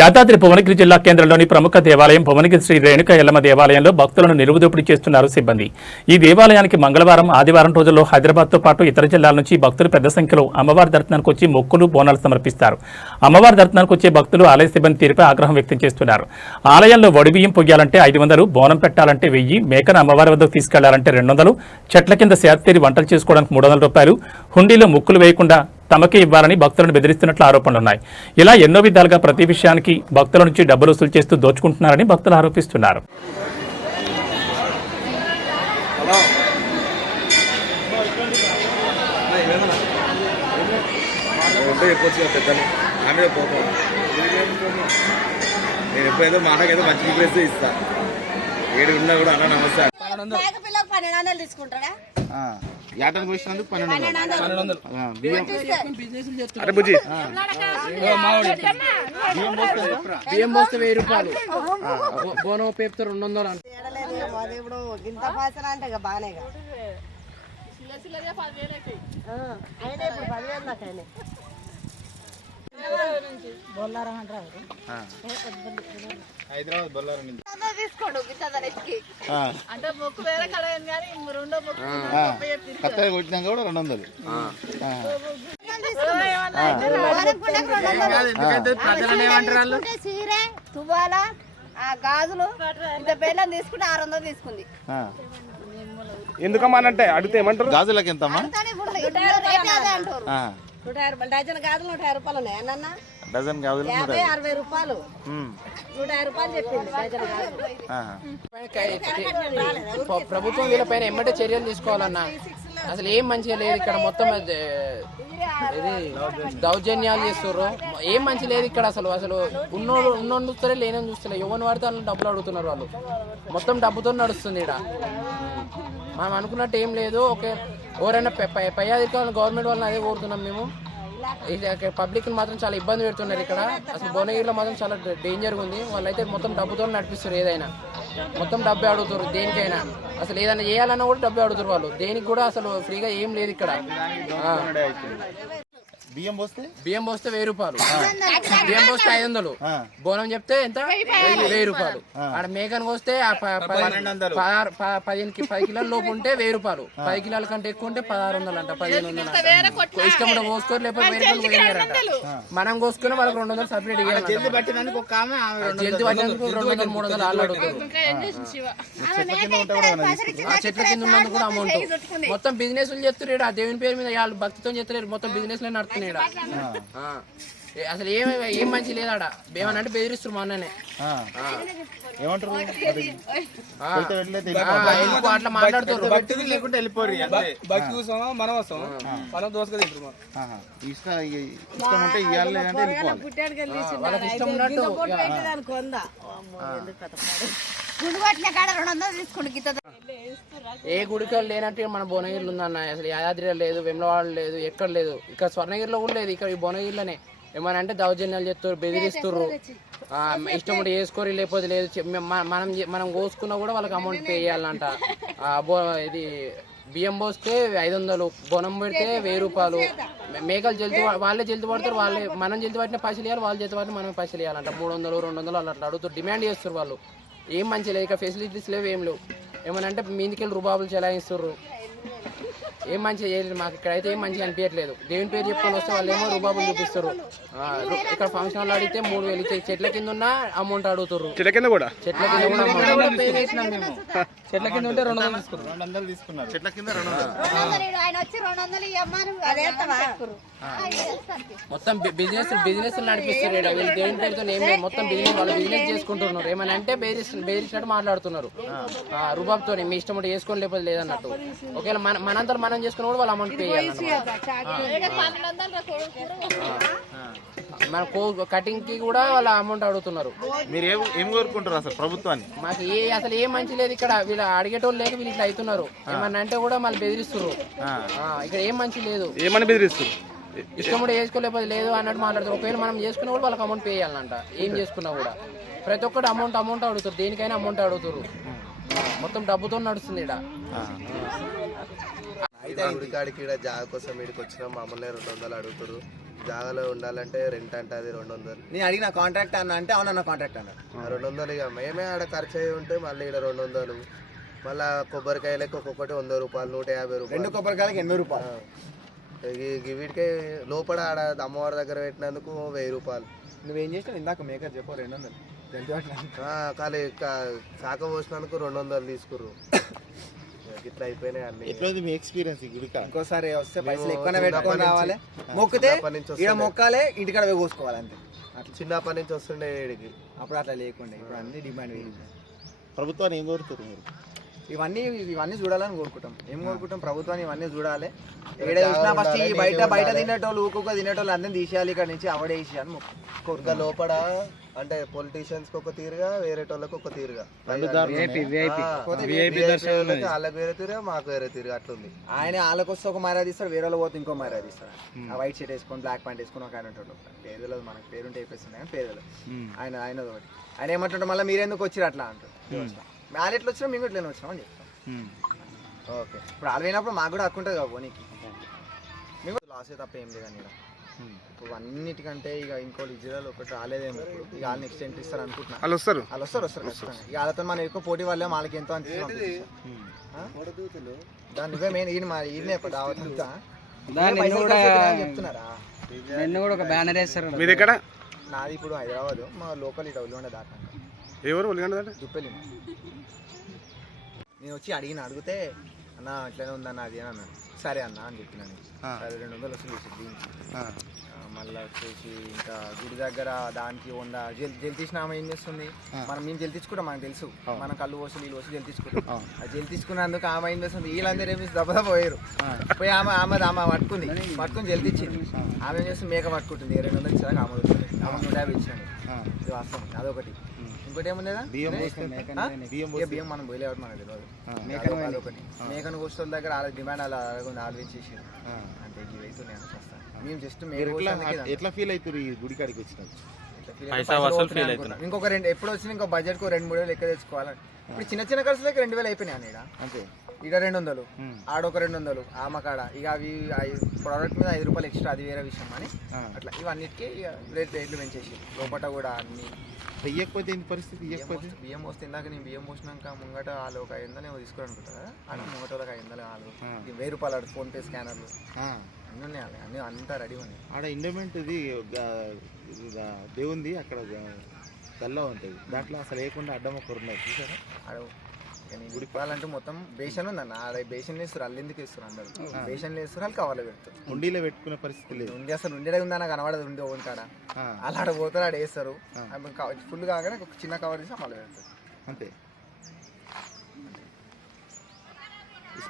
యాదాద్రి భువనగిరి జిల్లా కేంద్రంలోని ప్రముఖ దేవాలయం భువనగిరి శ్రీ రేణుకా ఎల్లమ్మ దేవాలయంలో భక్తులను నిలువుదోపిడీ చేస్తున్నారు సిబ్బంది. ఈ దేవాలయానికి మంగళవారం, ఆదివారం రోజుల్లో హైదరాబాద్తో పాటు ఇతర జిల్లాల నుంచి భక్తులు పెద్ద సంఖ్యలో అమ్మవారి దర్శనానికి వచ్చి మొక్కులు, బోనాలు సమర్పిస్తారు. అమ్మవారి దర్శనానికి వచ్చే భక్తులు ఆలయ సిబ్బంది తీరుపై ఆగ్రహం వ్యక్తం చేస్తున్నారు. ఆలయంలో వడిబియ్యం పొయ్యాలంటే 500, బోనం పెట్టాలంటే 1000, మేకను అమ్మవారి వద్దకు తీసుకెళ్లాలంటే 200, చెట్ల కింద సేదతీరి వంటలు చేసుకోవడానికి 300 రూపాయలు, హుండీలో ముక్కులు వేయకుండా తమకే ఇవ్వాలని భక్తులను బెదిరిస్తున్నట్లు ఆరోపణలున్నాయి. ఇలా ఎన్నో విధాలుగా ప్రతి విషయానికి భక్తుల నుంచి డబ్బులు వసూలు చేస్తూ దోచుకుంటున్నారని భక్తులు ఆరోపిస్తున్నారు. నేను ఎప్పుడైతే మాటకైతే మంచి ప్లేస్ ఇస్తా. ఏడు ఉన్నా కూడా అన్న నమస్తే. 1200 తీసుకుంటాడా? యాటను కోసినందుకు 1200. బియ్యం పోస్తే 1000 రూపాయలు, బోనం పేపుతో 200. ఇప్పుడు ఇంత పైసలు అంటే బాగానే బొల్లారం అంటారు. హైదరాబాద్ బొల్లారం నుంచి తీసుకోండు అంటే మొక్కు వేరే కడగను కానీ రెండో మొక్కు కత్తెర కొట్టినాక కూడా 200. సీరే, తువ్వాల, గాజులు ఇంత బెల్లం తీసుకుంటే 600 తీసుకుంది. ఎందుకమ్మా అంటే అడిగితే ఏమంటారు? గాజులకి ఎంతమ్మా? అంటారు. 150 డజన్ గాజులు 150 రూపాయలు ఉన్నాయి అన్న. డజన్ గాజులు 50-60 రూపాయలు, 150 రూపాయలు చెప్పింది డజన్ గాజులు. ప్రభుత్వం వీళ్ళపైన ఎమ్మటే చర్యలు తీసుకోవాలన్నా. అసలు ఏం మంచిగా లేదు ఇక్కడ. మొత్తం ఇది దౌర్జన్యాలు చేస్తుర్రు. ఏం మంచి లేదు ఇక్కడ. అసలు ఉన్నోళ్ళు చూస్తారే, లేనని చూస్తలే. ఎవరిని వాడితే వాళ్ళు డబ్బులు అడుగుతున్నారు. వాళ్ళు మొత్తం డబ్బుతో నడుస్తుంది ఇక్కడ. మనం అనుకున్నట్టు ఏం లేదు. ఎవరైనా పై అధికారులు గవర్నమెంట్ వాళ్ళని అదే కోరుతున్నాం మేము. పబ్లిక్ మాత్రం చాలా ఇబ్బంది పెడుతున్నారు ఇక్కడ. అసలు భువనగిరిలో మాత్రం చాలా డేంజర్గా ఉంది. వాళ్ళైతే మొత్తం డబ్బుతో నడిపిస్తారు. ఏదైనా మొత్తం డబ్బే అడుగుతారు. దేనికైనా అసలు ఏదైనా చేయాలన్నా కూడా డబ్బే అడుగుతారు వాళ్ళు. దేనికి కూడా అసలు ఫ్రీగా ఏం లేదు ఇక్కడ. బియ్యం పోస్తే 1000 రూపాయలు, బియ్యం పోస్తే 500, బోనం చెప్తే ఎంత 1000 రూపాయలు. ఆడ మేకను కోస్తే 10 కిలోల లోపు ఉంటే 1000 రూపాయలు, 10 కిలోల కంటే ఎక్కువ ఉంటే 1600 అంట, 1500. ఇష్టం కూడా కోసుకొని లేకపోతే 1000 రూపాయలు పోయినారంట. మనం కోసుకుని వాళ్ళకి 200 సపరేట్ ఇవ్వాలి. జల్ది పట్టినందుకు 200, 300 వాళ్ళు అడుగుతారు. చెట్ల కింద ఉన్నందుకు కూడా అమౌంట్. మొత్తం బిజినెస్ చేస్తారు. ఆ దేవుని పేరు మీద వాళ్ళు భక్తితో చేస్తారు. మొత్తం బిజినెస్ నడుతున్నాయి. అసలు ఏం మంచి లేదు ఆడ. ఏమనంటే బెదిరిస్తారు. మా అన్ననే ఏమంటారు? అట్లా మాట్లాడుతారు. లేకుంటే వెళ్ళిపోరు. మనం వస్తాం, మనం దోసగా తింటారు. ఇష్టం ఉంటే ఇవ్వాలి, అంటే వాళ్ళకి ఇష్టం ఉన్నట్టు. ఏ గుడికాలు లేనట్టు మన భువనగిరిలో ఉందన్న. అసలు యాదాద్రిలో లేదు, వేములవాడ లేదు, ఎక్కడ లేదు. ఇక్కడ స్వర్ణగిరిలో కూడా లేదు. ఇక్కడ ఈ భువనగిరిలోనే ఏమన్నా అంటే దౌర్జన్యాలు చేస్తారు, బెదిరిస్తుర్రు. ఇష్టం ఉంటే వేసుకోరు, లేకపోతే లేదు. మనం కోసుకున్నా కూడా వాళ్ళకి అమౌంట్ పే చేయాలంట. ఇది బియ్యం పోస్తే 500, బోనం పెడితే 1000 రూపాయలు. మేకలు వాళ్ళే జల్ది పడతారు. మనం జల్ది పట్టిన పైసలు ఇవ్వాలి, వాళ్ళు జల్ది పట్టిన మనం పైసలు ఇవ్వాలంట. 300, 200 వాళ్ళు అట్లా అడుగుతారు. డిమాండ్ చేస్తారు వాళ్ళు. ఏం మంచి లేదు. ఇక ఫెసిలిటీస్ లేవు, ఏం లేవు. ఏమనంటే మీదికెళ్ళి రూబాబులు చెలాయిస్తుర్రు. ఏం మంచిగా చేయలేదు. మాకు ఇక్కడైతే ఏం మంచిగా అనిపించట్లేదు. దేవుని పేరు చెప్పుకొని వస్తే వాళ్ళు ఏమో రూబాబులు చూపిస్తారు. ఇక్కడ ఫంక్షన్ హాల్ అడిగితే 3000 ఇచ్చే. చెట్ల కింద ఉన్న అమౌంట్ అడుగుతారు. చెట్ల కింద కూడా చెట్ల కింద ఉంటే 200 తీసుకున్నారు. చెట్ల కింద 200. మొత్తం బిజినెస్ నడిపిస్తారు. వీళ్ళు దేవుని పేరుతో ఏం లేదు. మొత్తం బిజినెస్ వాళ్ళు బిజినెస్ చేసుకుంటున్నారు. ఏమని అంటే బెదిరిచ్చినట్టు మాట్లాడుతున్నారు. రూబాబుతో మీ ఇష్టం ఉంటే చేసుకొని లేకపోతే లేదన్నట్టు. ఒకవేళ మనంతా మనం చేసుకున్న కూడా వాళ్ళు అమౌంట్ పే చేయాలి. మన కటింగ్ కి కూడా వాళ్ళ అమౌంట్ అడుగుతున్నారు. మీరు ఏం కోరుకుంటారు అసలు ప్రభుత్వాన్ని? మాకు అసలు ఏం మంచి లేదు ఇక్కడ. వీళ్ళు అడిగేటోళ్ళు లేక వీళ్ళు ఇట్లా అవుతున్నారు. ఏమన్నా అంటే కూడా మళ్ళీ బెదిరిస్తున్నారు. ఇక్కడ ఏం మంచి లేదు. ఏమని బెదిరిస్తారు? ఇష్టం కూడా చేసుకోలేకపోతే లేదు అన్నట్టు మాట్లాడుతారు. ఒకవేళ మనం చేసుకున్నా కూడా వాళ్ళకి అమౌంట్ పే చేయాలంట. ఏం చేసుకున్నా కూడా ప్రతి ఒక్కటి అమౌంట్ అడుగుతారు. దేనికైనా అమౌంట్ అడుగుతారు. మొత్తం డబ్బుతో నడుస్తుంది ఇక్కడ. గుడికాడికి జాగ కోసం ఇక్కడికి వచ్చినాం. మమ్మల్ని 200 అడుగుతారు. జాగాలో ఉండాలంటే రెంట్ అంటే అది 200. నేను అడిగిన కాంట్రాక్ట్ అన్న అంటే అవునన్న కాంట్రాక్ట్ అన్న. 200 ఇక మేమే ఆడ ఖర్చు అయ్యి ఉంటే మళ్ళీ ఇక్కడ 200. మళ్ళీ కొబ్బరికాయలకి ఒక్కొక్కటి 100 రూపాయలు, 150 రూపాయలు. 2 కొబ్బరికాయలకి 80 రూపాయలు. వీటికి లోపల ఆడ అమ్మవారి దగ్గర పెట్టినందుకు 1000 రూపాయలు. నువ్వేం చేసినావు ఇందాక మేకర్ చెప్పు 200 ఖాళీ శాఖ పోసినందుకు 200 తీసుకుర్రు. ఇట్లా అయిపోయినాయి అన్ని. ఎట్లా మీ ఎక్స్పీరియన్స్ గుడిక? ఇంకోసారి వస్తే పైసలు ఎక్కువనే పెట్టుకొని రావాలి. మొక్కితే ఇక్కడ మొక్కాలే, ఇంటికాడ పోయి కోసుకోవాలి అంతే. అట్లా చిన్నప్పటి నుంచి వస్తుండే వీడికి. అప్పుడు అట్లా లేకుండా ఇప్పుడు అన్ని డిమాండ్ పెరిగింది. ప్రభుత్వాన్ని ఏం కోరుతారు మీరు? ఇవన్నీ చూడాలని కోరుకుంటాం. ఏం కోరుకుంటాం? ప్రభుత్వాన్ని ఇవన్నీ చూడాలి. ఏడ చూసినా ఫస్ట్ ఈ బయట తినేటోళ్ళు ఊకొక తినేటోళ్ళు అందరిని తీసేయాలి ఇక్కడ నుంచి, అవడే వేసేయాలి ఇంకా లోపల అంటే పొలిటీషియన్స్ కి ఒక తీరుగా, వేరే వాళ్ళకి ఒక తీరుగా, వాళ్ళకి వేరే తీరుగా, మాకు వేరే తీరుగా అట్లుంది. ఆయన వాళ్ళకి వస్తే ఒక మర్యాద ఇస్తాడు, వేరే వాళ్ళు పోతే ఇంకో మర్యాద ఇస్తాడు. ఆ వైట్ షర్ట్ వేసుకొని బ్లాక్ ప్యాంట్ వేసుకొని ఒక ఆయన ఉంటాడు. పేరు తెలియదు మనకు, పేరుంటే వేపేస్తున్నాయి కానీ పేరు తెలియదు. ఆయన ఒకటి ఆయన ఏమంటుంటే మళ్ళీ మీరెందుకు వచ్చారు అట్లా అంటారు. వాళ్ళు ఎట్లా వచ్చినా మేము ఇట్లా వచ్చినాం అని చెప్తాం. ఓకే, ఇప్పుడు వాళ్ళు పోయినప్పుడు మాకు కూడా హక్కు ఉంటుంది కదా పోనీకి. మేము లాస్ తప్ప ఏం లేదండి ఇక్కడ. ఇప్పుడు అన్నిటికంటే ఇక ఇంకో జిల్లాలో ఒకటి రాలేదేమో, ఇప్పుడు ఇక వాళ్ళని నెక్స్ట్ ఎంట్రీ ఇస్తారు అనుకుంటున్నాను. వాళ్ళు వస్తారు ఖచ్చితంగా. ఇక వాళ్ళతో మనం ఎక్కువ పోటీ వల్లే వాళ్ళకి ఎంతో అనిపిస్తుంది. దాని నువ్వే మెయిన్ ఈయన చెప్తున్నారా? ఒక బ్యానర్ వేస్తారు. మీ దగ్గర నాది ఇప్పుడు హైదరాబాద్, మా లోకల్ ఇటు ఉల్లిగొండ దాకా. ఎవరు ఉల్లిగొండ దాకా? దుప్పెల్లి. నేను వచ్చి అడిగితే అన్న ఇట్లనే ఉందన్న అది అని అన్నాను. సరే అన్న అని చెప్పినాను. సరే 200 వసూలు చేసి దీనికి మళ్ళీ వచ్చేసి ఇంకా గుడి దగ్గర దానికి జల్ తీసిన ఆమె ఏం చేస్తుంది, మేము జల్ తీసుకుంటాం, మనకు తెలుసు. మనం కళ్ళు వసూలు వీళ్ళు వసూలు జల్ తీసుకుంటాం. ఆ జల్ తీసుకున్నందుకు ఆమె ఏం చేస్తుంది, వీళ్ళందరూ ఏమి దెబ్బ పోయారు. పోయి ఆమె పట్టుకుని జల్ తెచ్చింది. ఆమె ఏం చేస్తుంది, మేక పట్టుకుంటుంది. 200 ఇచ్చాక ఆమె 150 ఇచ్చినాడు. ఇది వాస్తవం. అదొకటి. ఇంకోటి ఏముంది, బియ్యం మనం పోయలేవాడు మనకు తెలియదు. అదొకటి. మేకను కోసిన దగ్గర వాళ్ళ డిమాండ్ అలా ఆలోచించేసి అంటే ఈ వయసు నేను వస్తాను. మేము జస్ట్ ఎట్లా ఫీల్ అవుతారు ఈ గుడి కాడికి వచ్చినప్పుడు? ఇంకొక ఎప్పుడు వచ్చినా ఇంకో బడ్జెట్ కు 2-3 వేలు లెక్క తెచ్చుకోవాలి. ఇప్పుడు చిన్న ఖర్చులకి 2000 అయిపోయినాయి అన్న. అంతే. ఇక 200, ఆడొక 200, ఆమకాడ ఇక అవి ప్రోడక్ట్ మీద 5 రూపాయలు ఎక్స్ట్రా, అది వేరే విషయం అని. అట్లా ఇవన్నిటికీ రేట్లు పెంచేసి లోపల కూడా అన్ని. ఇవ్వకపోతే పరిస్థితి, బియ్యం వస్తే ఇందాక నేను బియ్యం పోసినాక ముంగట వాళ్ళు ఒక 500 ఏమో తీసుకోవాలనుకుంటా కదా, అని ముంగట వాళ్ళకి 500 వాళ్ళు 1000 రూపాయలు ఫోన్పే స్కానర్లు అన్నీ ఉన్నాయి. అన్నీ అంతా రెడీ ఉన్నాయి. ఆడ ఇండోమెంట్ ఇది దేవుంది అక్కడ గల్లా ఉంటుంది, దాంట్లో అసలు లేకుండా అడ్డం ఒకరు ఉన్నారు చూసారా? గుడిపాలంటే మొత్తం బేషన్ ఉందన్న. ఆడ బేషన్ వేస్తారు, అల్లు ఎందుకు వేస్తారు? అందరూ బేషన్ వేస్తారు, వాళ్ళు కవర్లో పెడతారు. ఉండిలో పెట్టుకునే పరిస్థితి లేదు. ఉండి అసలు ఉండేదే ఉందన్న, కనబడదు. ఉండి ఓన్ కాడ అలా ఆడ పోతారు, ఆడ వేస్తారు. ఫుల్ కాగానే ఒక చిన్న కవర్ తీసి మళ్ళీ పెడతారు. అంతే.